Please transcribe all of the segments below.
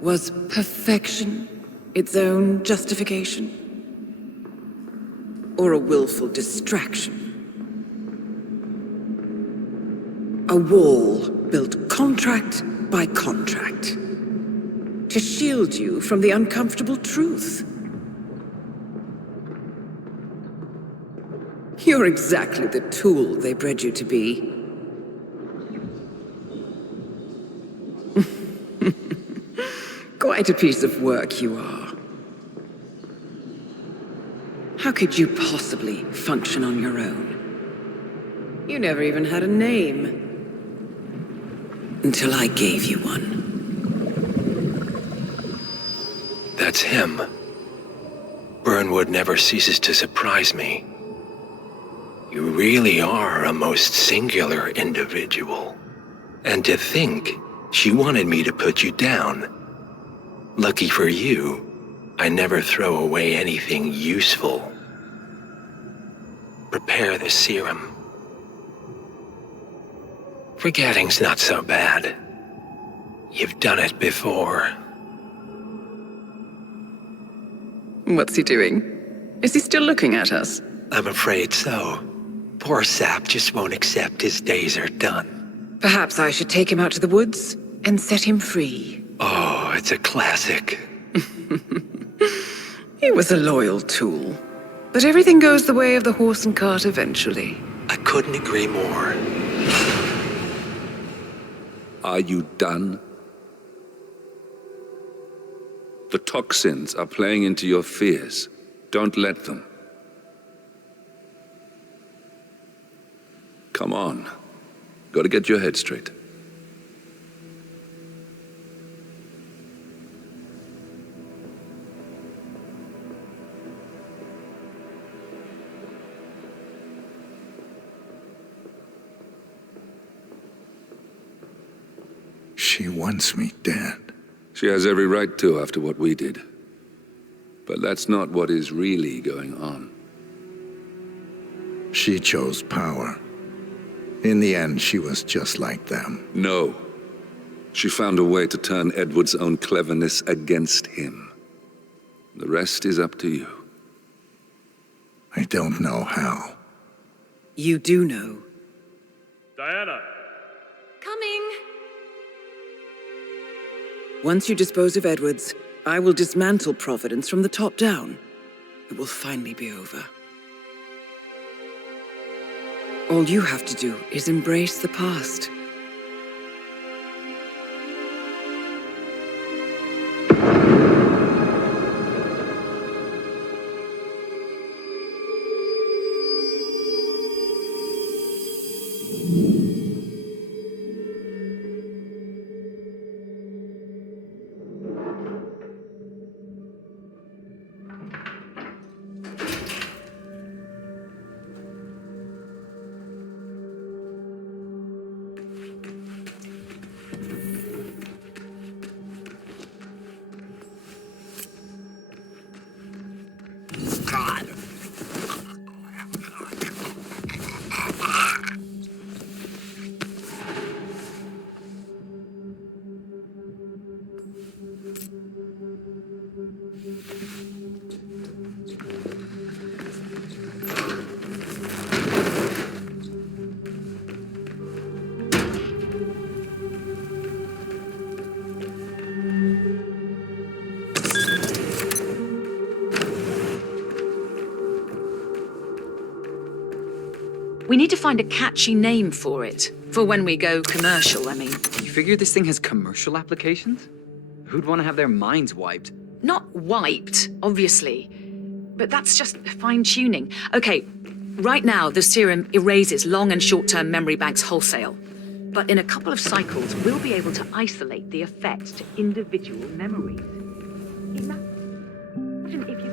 Was perfection its own justification? Or a willful distraction? A wall built contract by contract to shield you from the uncomfortable truth. You're exactly the tool they bred you to be. Quite a piece of work you are. How could you possibly function on your own? You never even had a name. Until I gave you one. That's him. Burnwood never ceases to surprise me. You really are a most singular individual. And to think she wanted me to put you down. Lucky for you, I never throw away anything useful. Prepare the serum. Forgetting's not so bad. You've done it before. What's he doing? Is he still looking at us? I'm afraid so. Poor sap just won't accept his days are done. Perhaps I should take him out to the woods and set him free. Oh, it's a classic. He was a loyal tool. But everything goes the way of the horse and cart eventually. I couldn't agree more. Are you done? The toxins are playing into your fears. Don't let them. Come on. Gotta get your head straight. She wants me dead. She has every right to after what we did. But that's not what is really going on. She chose power. In the end, she was just like them. No. She found a way to turn Edward's own cleverness against him. The rest is up to you. I don't know how. You do know. Diana! Coming! Once you dispose of Edwards, I will dismantle Providence from the top down. It will finally be over. All you have to do is embrace the past. We need to find a catchy name for it. For when we go commercial, I mean. You figure this thing has commercial applications? Who'd want to have their minds wiped? Not wiped, obviously. But that's just fine-tuning. Okay, right now the serum erases long and short-term memory banks wholesale. But in a couple of cycles, we'll be able to isolate the effects to individual memories. Imagine if you could...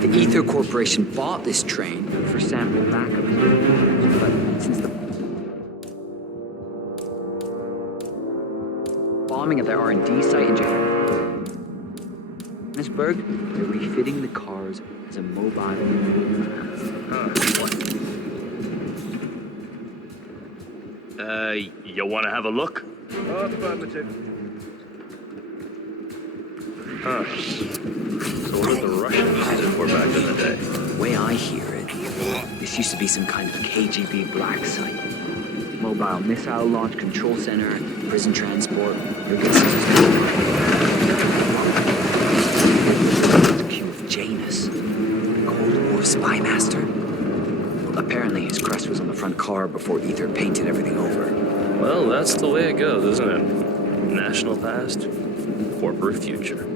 The Ether Corporation bought this train for sample backups. But since the bombing of their R&D site in Johannesburg, they're refitting the cars as a mobile. You want to have a look? Affirmative. Huh. So what did the Russians use it for back in the day? The way I hear it, this used to be some kind of KGB black site. Mobile missile launch control center, prison transport. Your guess is the Q of Janus, the Cold War spy master. Apparently his crest was on the front car before Ether painted everything over. Well, that's the way it goes, isn't it? National past, corporate future.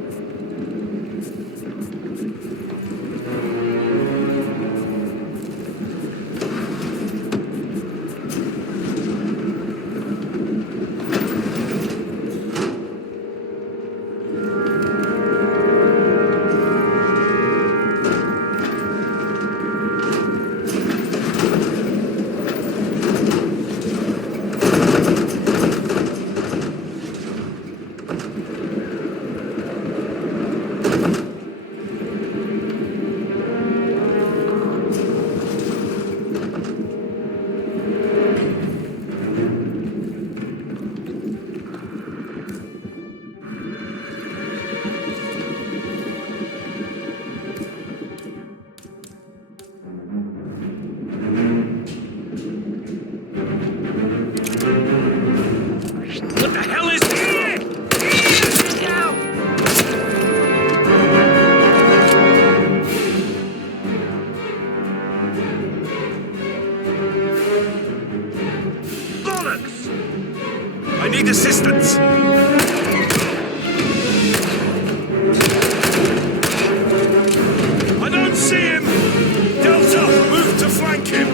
I need assistance! I don't see him! Delta, move to flank him!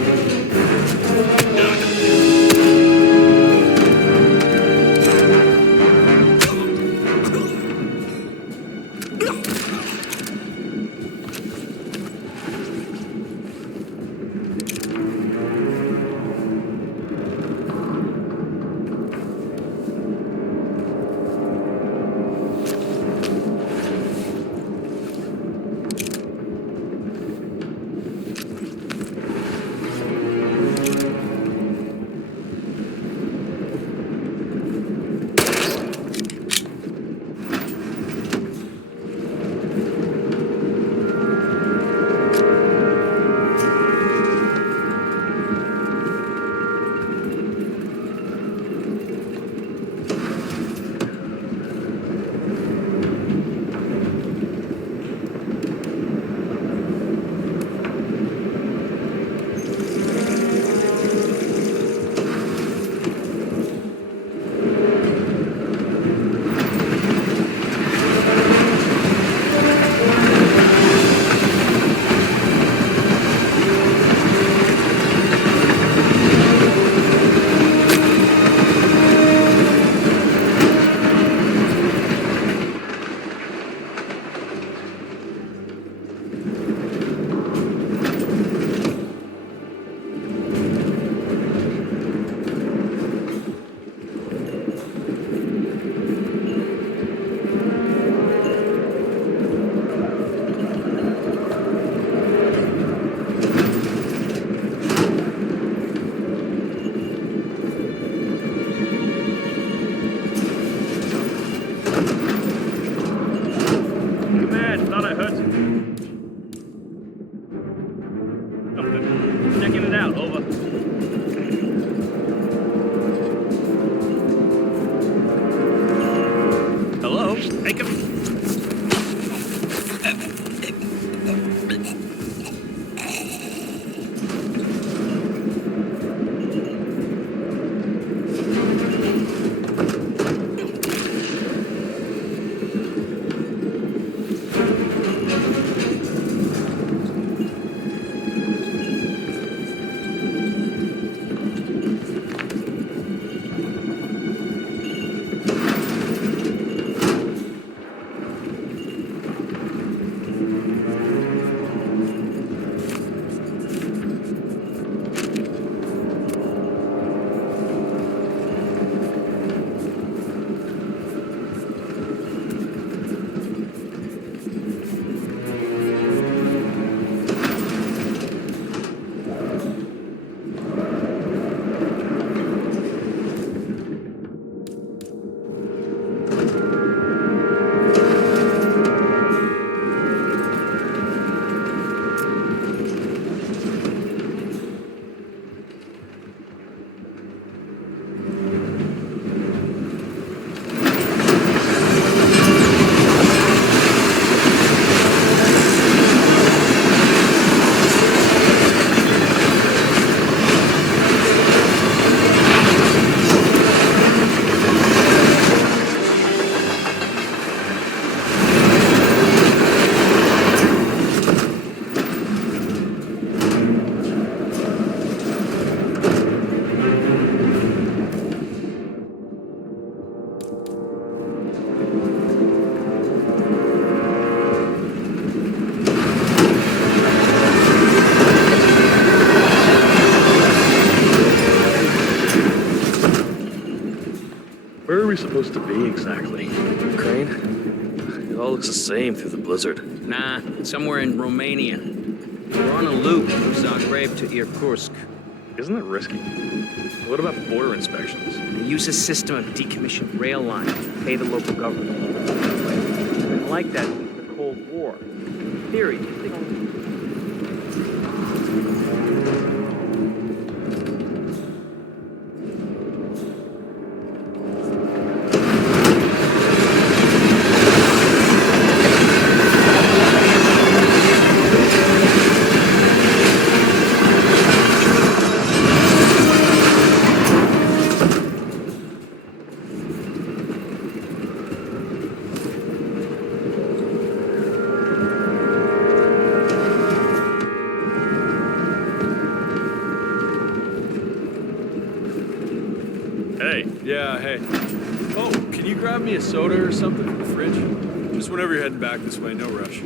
be exactly? Ukraine? It all looks the same through the blizzard. Nah, somewhere in Romania. We're on a loop from Zagreb to Irkutsk. Isn't that risky? What about border inspections? They use a system of decommissioned rail lines to pay the local government. It's been like that since the Cold War. In theory, if they don't... Hey. Yeah, hey. Oh, can you grab me a soda or something from the fridge? Just whenever you're heading back this way, no rush.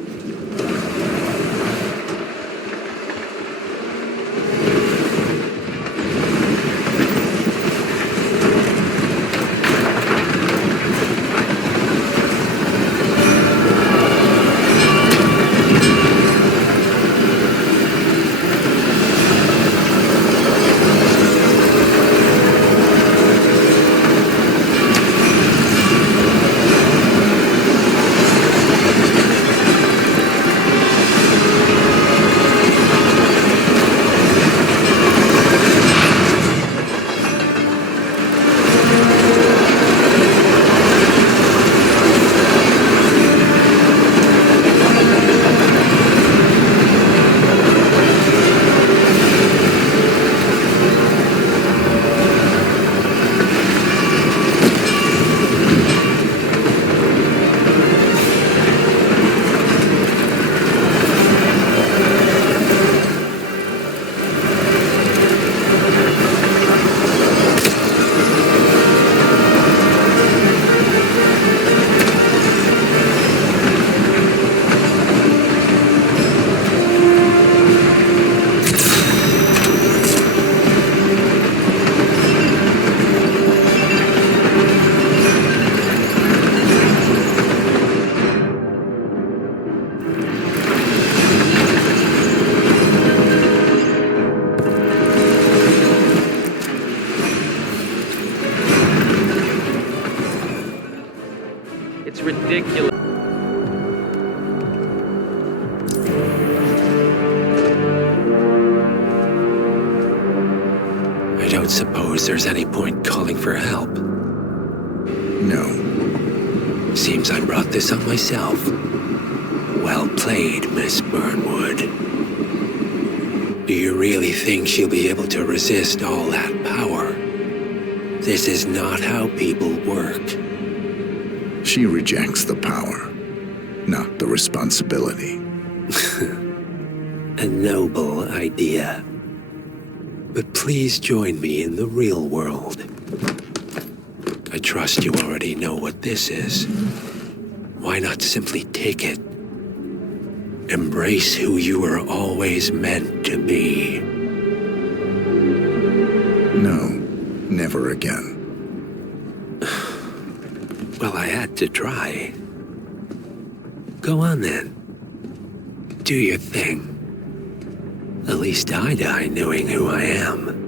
It's ridiculous. I don't suppose there's any point calling for help. No. Seems I brought this on myself. Well played, Miss Burnwood. Do you really think she'll be able to resist all that power? This is not how people work. She rejects the power, not the responsibility. A noble idea. But please join me in the real world. I trust you already know what this is. Why not simply take it? Embrace who you were always meant to be. No, never again. Well, I had to try. Go on then. Do your thing. At least I die knowing who I am.